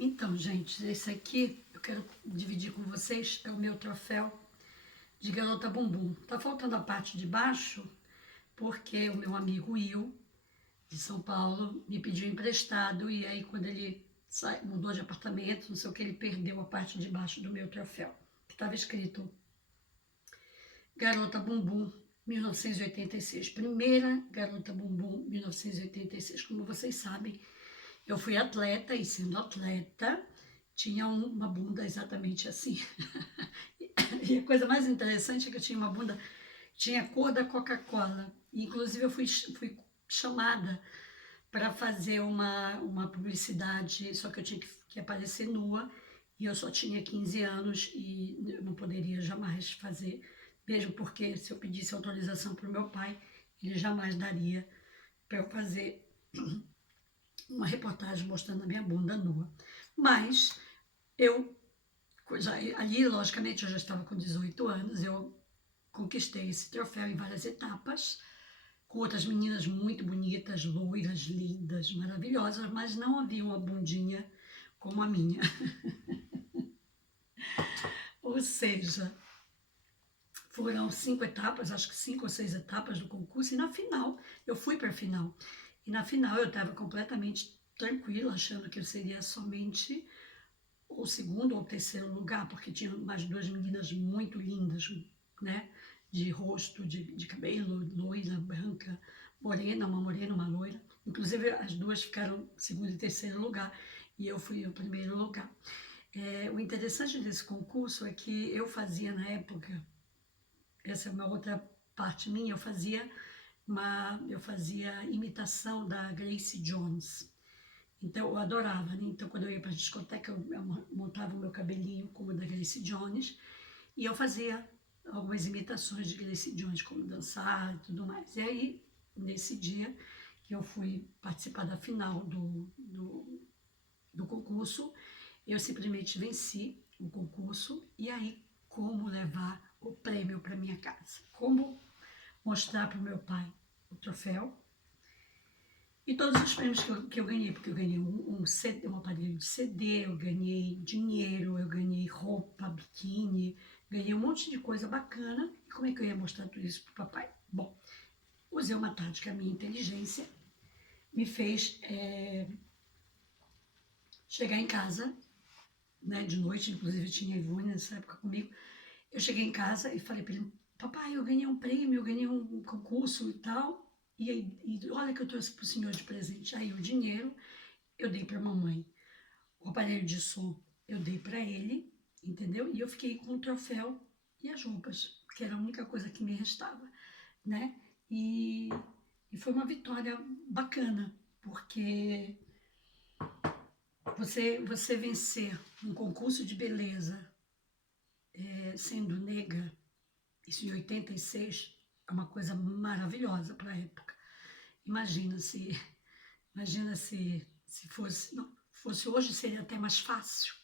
Então, gente, esse aqui eu quero dividir com vocês, é o meu troféu de garota bumbum. Tá faltando a parte de baixo, porque o meu amigo Will, de São Paulo, me pediu emprestado, e aí quando ele mudou de apartamento, não sei o que, ele perdeu a parte de baixo do meu troféu, que estava escrito Garota Bumbum 1986, primeira Garota Bumbum 1986. Como vocês sabem, eu fui atleta e, sendo atleta, tinha uma bunda exatamente assim. E a coisa mais interessante é que eu tinha uma bunda, tinha a cor da Coca-Cola. Inclusive, eu fui chamada para fazer uma publicidade, só que eu tinha que aparecer nua, e eu só tinha 15 anos e eu não poderia jamais fazer, mesmo porque se eu pedisse autorização para o meu pai, ele jamais daria para eu fazer uma reportagem mostrando a minha bunda nua. Mas eu, ali, logicamente, eu já estava com 18 anos, eu conquistei esse troféu em várias etapas, com outras meninas muito bonitas, loiras, lindas, maravilhosas, mas não havia uma bundinha como a minha. Ou seja, foram 5 etapas, acho que 5 ou 6 etapas do concurso, e na final, eu fui para a final. E na final eu estava completamente tranquila, achando que eu seria somente o segundo ou terceiro lugar, porque tinha mais duas meninas muito lindas, né? De rosto, de cabelo, loira, branca, morena, uma loira. Inclusive, as duas ficaram segundo e terceiro lugar, e eu fui o primeiro lugar. O interessante desse concurso é que eu fazia na época, essa é uma outra parte minha, eu fazia imitação da Grace Jones. Então, eu adorava, né? Então, quando eu ia para a discoteca, eu montava o meu cabelinho como o da Grace Jones, e eu fazia algumas imitações de Grace Jones, como dançar e tudo mais. E aí, nesse dia que eu fui participar da final do concurso, eu simplesmente venci o concurso, e aí como levar o prêmio para minha casa, como mostrar para o meu pai o troféu e todos os prêmios que eu ganhei, porque eu ganhei um aparelho de CD, eu ganhei dinheiro, eu ganhei roupa, biquíni, ganhei um monte de coisa bacana. E como é que eu ia mostrar tudo isso para o papai? Bom, usei uma tática, a minha inteligência me fez chegar em casa, né, de noite, inclusive tinha a Ivone nessa época comigo. Eu cheguei em casa e falei para ele: papai, eu ganhei um prêmio, eu ganhei um concurso e tal, e olha que eu trouxe para o senhor de presente. Aí o dinheiro eu dei para a mamãe, o aparelho de som eu dei para ele, entendeu? E eu fiquei com o troféu e as roupas, que era a única coisa que me restava, né? E, e foi uma vitória bacana, porque você vencer um concurso de beleza sendo negra, isso em 86, é uma coisa maravilhosa para a época. Imagina se, imagina se fosse, não, fosse hoje, seria até mais fácil,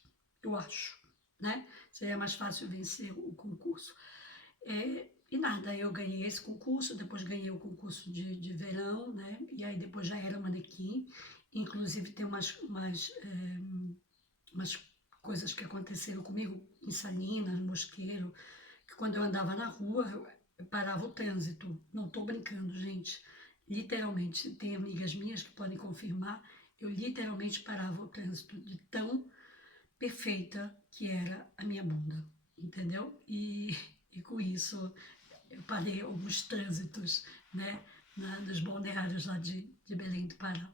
eu acho, né? Seria mais fácil vencer o concurso. E nada, eu ganhei esse concurso, depois ganhei o concurso de verão, né? E aí depois já era manequim. Inclusive tem umas coisas que aconteceram comigo em Salinas, Mosqueiro, que quando eu andava na rua, eu parava o trânsito. Não estou brincando, gente. Literalmente, tem amigas minhas que podem confirmar, eu literalmente parava o trânsito de tão perfeita que era a minha bunda, entendeu? E com isso eu parei alguns trânsitos, né, nos balneários lá de Belém do Pará.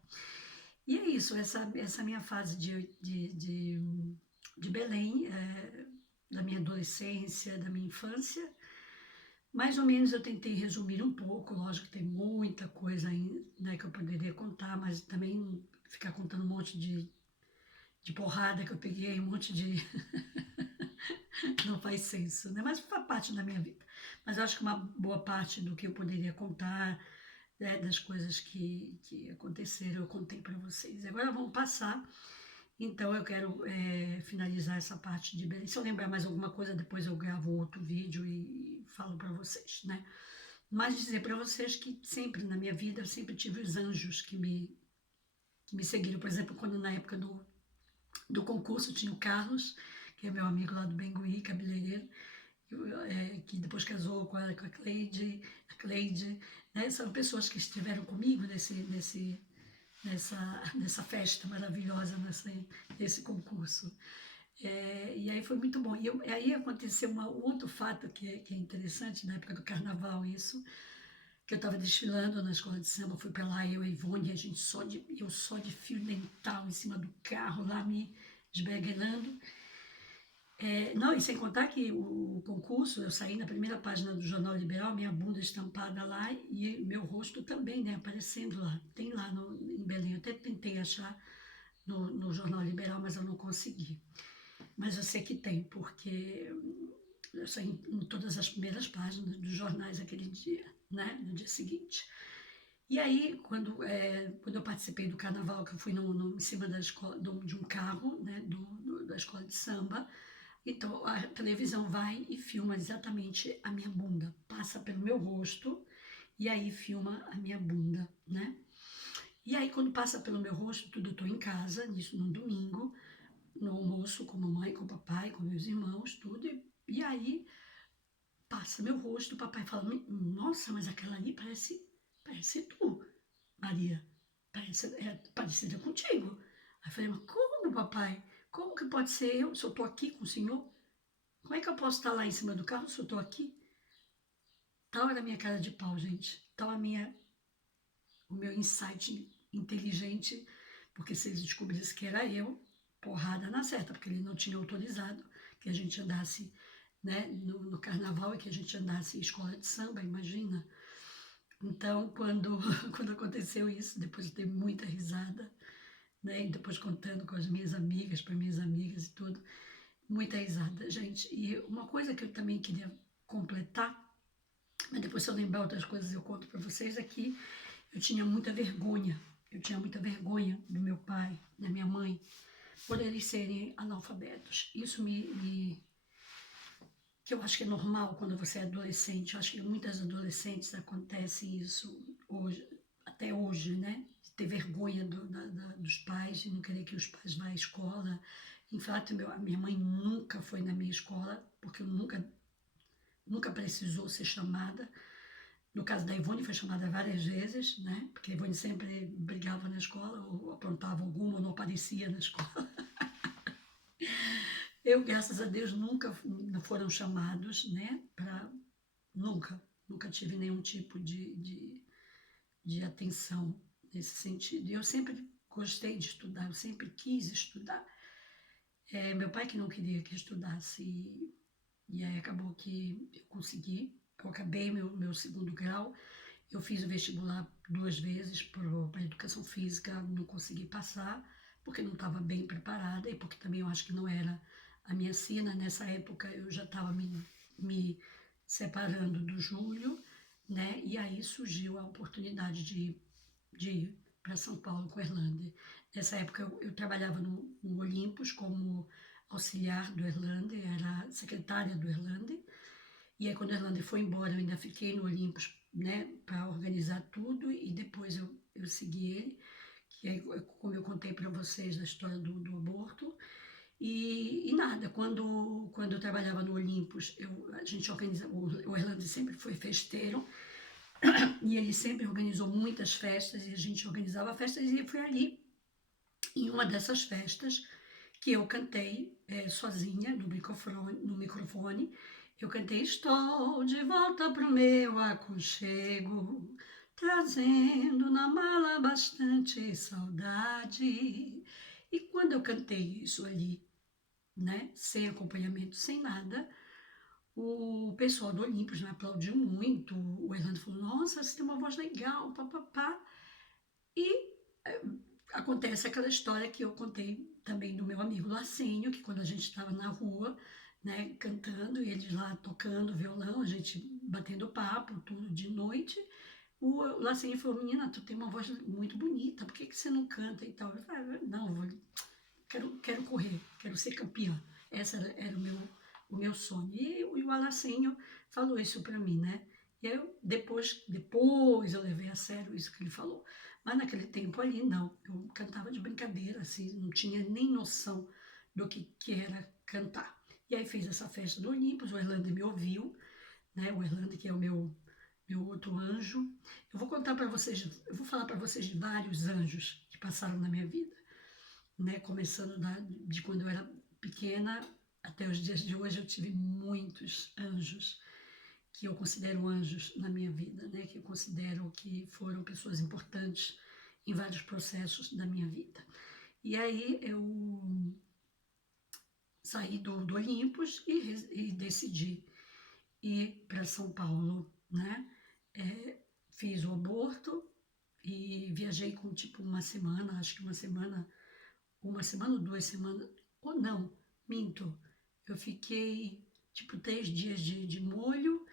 E é isso, essa minha fase de Belém, da minha adolescência, da minha infância. Mais ou menos eu tentei resumir um pouco, lógico que tem muita coisa aí, né, que eu poderia contar, mas também ficar contando um monte de porrada que eu peguei, um monte de... não faz senso, né? Mas faz parte da minha vida. Mas eu acho que uma boa parte do que eu poderia contar, né, das coisas que aconteceram, eu contei para vocês. Agora vamos passar. Então eu quero finalizar essa parte de Belém. Se eu lembrar mais alguma coisa, depois eu gravo outro vídeo e falo para vocês, né? Mas dizer para vocês que sempre na minha vida eu sempre tive os anjos que me seguiram. Por exemplo, quando na época do concurso tinha o Carlos, que é meu amigo lá do Bengui, cabeleireiro, que depois casou com a Cleide, né? São pessoas que estiveram comigo nessa festa maravilhosa, nesse concurso. E aí foi muito bom. Aí aconteceu um outro fato que é interessante, na época do carnaval, isso, que eu estava desfilando na escola de samba, fui para lá, eu e a Ivone, eu só de fio dental em cima do carro, lá me esbreguelando. Não, e sem contar que o concurso, eu saí na primeira página do Jornal Liberal, minha bunda estampada lá e meu rosto também, né, aparecendo lá. Tem lá em Belém, eu até tentei achar no Jornal Liberal, mas eu não consegui. Mas eu sei que tem, porque eu saí em todas as primeiras páginas dos jornais aquele dia, né, no dia seguinte. E aí, quando eu participei do carnaval, que eu fui em cima da escola, de um carro, né, da escola de samba, então a televisão vai e filma exatamente a minha bunda, passa pelo meu rosto e aí filma a minha bunda, né? E aí quando passa pelo meu rosto, tudo eu tô em casa, nisso no domingo, no almoço com a mamãe, com o papai, com meus irmãos, tudo, e aí passa meu rosto, o papai fala, nossa, mas aquela ali parece tu, Maria, é parecida contigo. Aí eu falei, mas como, papai? Como que pode ser eu, se eu tô aqui com o senhor? Como é que eu posso estar lá em cima do carro se eu estou aqui? Tal era a minha cara de pau, gente. Tal o meu insight inteligente, porque se eles descobrissem que era eu, porrada na certa, porque ele não tinha autorizado que a gente andasse, né, no carnaval e que a gente andasse em escola de samba, imagina. Então, quando aconteceu isso, depois eu dei muita risada, né, e depois contando com as minhas amigas, para minhas amigas e tudo, muita risada, gente. E uma coisa que eu também queria completar, mas depois se eu lembrar outras coisas eu conto para vocês, é que eu tinha muita vergonha. Eu tinha muita vergonha do meu pai, da minha mãe, por eles serem analfabetos. Isso que eu acho que é normal quando você é adolescente. Eu acho que muitas adolescentes acontece isso hoje, até hoje, né? Ter vergonha dos pais e não querer que os pais vá à escola. Em fato, a minha mãe nunca foi na minha escola, porque eu nunca precisou ser chamada. No caso da Ivone, foi chamada várias vezes, né? Porque a Ivone sempre brigava na escola, ou aprontava alguma, ou não aparecia na escola. Eu, graças a Deus, nunca foram chamados, né? Nunca tive nenhum tipo de atenção nesse sentido. E eu sempre gostei de estudar, eu sempre quis estudar. Meu pai que não queria que eu estudasse, e aí acabou que eu consegui. Eu acabei meu segundo grau, eu fiz o vestibular 2 vezes para a educação física, não consegui passar, porque não estava bem preparada e porque também eu acho que não era a minha sina. Nessa época eu já estava me separando do Júlio, né? E aí surgiu a oportunidade de ir para São Paulo com a Erlander. Nessa época eu trabalhava no Olympus como auxiliar do Erlander, era secretária do Erlander. E aí quando o Erlander foi embora, eu ainda fiquei no Olympus, né, para organizar tudo, e depois eu segui ele, que é como eu contei para vocês da história do aborto. E nada, quando eu trabalhava no Olympus, a gente organizava, o Erlander sempre foi festeiro, e ele sempre organizou muitas festas, e a gente organizava festas, e foi ali, em uma dessas festas, que eu cantei sozinha no microfone. Eu cantei Estou de volta pro meu aconchego, trazendo na mala bastante saudade. E quando eu cantei isso ali, né, sem acompanhamento, sem nada, o pessoal do Olympus me aplaudiu muito. O Orlando falou, nossa, você tem uma voz legal, papapá. E acontece aquela história que eu contei também do meu amigo Lacenho, que quando a gente estava na rua, né, cantando, e eles lá tocando violão, a gente batendo papo, tudo de noite, o Lacenho falou, menina, tu tem uma voz muito bonita, por que você não canta e tal? Eu falei, não, quero correr, quero ser campeã. Esse era o meu sonho. E o Alacenho falou isso para mim, né? E aí, depois eu levei a sério isso que ele falou. Mas naquele tempo ali, não. Eu cantava de brincadeira, assim, não tinha nem noção do que era cantar. E aí fez essa festa do Olympus, o Erlander me ouviu, né? O Erlander, que é o meu outro anjo. Eu vou contar para vocês, eu vou falar para vocês de vários anjos que passaram na minha vida, né? Começando de quando eu era pequena até os dias de hoje, eu tive muitos anjos que eu considero anjos na minha vida, né? Que eu considero que foram pessoas importantes em vários processos da minha vida. E aí eu saí do Olympus e decidi ir para São Paulo, né? Fiz o aborto e viajei com tipo uma semana, acho que uma semana ou 2 semanas, ou não, minto. Eu fiquei tipo 3 dias de molho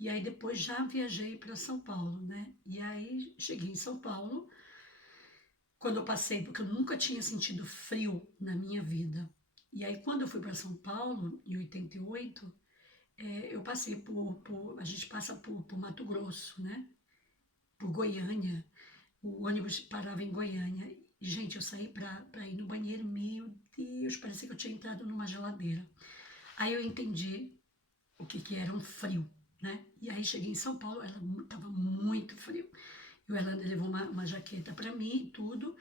e aí depois já viajei para São Paulo, né? E aí cheguei em São Paulo, quando eu passei, porque eu nunca tinha sentido frio na minha vida. E aí quando eu fui para São Paulo, em 88, eu passei a gente passa por Mato Grosso, né? Por Goiânia. O ônibus parava em Goiânia. E, gente, eu saí para ir no banheiro, meu Deus, parecia que eu tinha entrado numa geladeira. Aí eu entendi o que era um frio, né? E aí cheguei em São Paulo, estava muito frio. E o Erlander levou uma jaqueta para mim e tudo.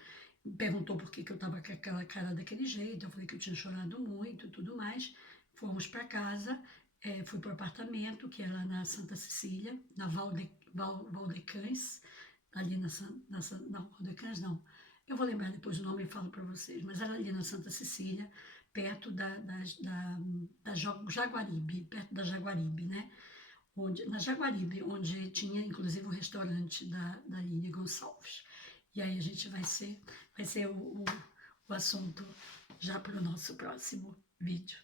Perguntou por que eu estava com aquela cara daquele jeito. Eu falei que eu tinha chorado muito e tudo mais. Fomos para casa, fui para o apartamento, que era na Santa Cecília, na Valdecães, ali não, Valdecães não. Eu vou lembrar depois o nome e falo para vocês, mas era ali na Santa Cecília, perto da Jaguaribe, perto da Jaguaribe, né? Na Jaguaribe, onde tinha inclusive o restaurante da Aline Gonçalves. E aí a gente vai ser o assunto já para o nosso próximo vídeo.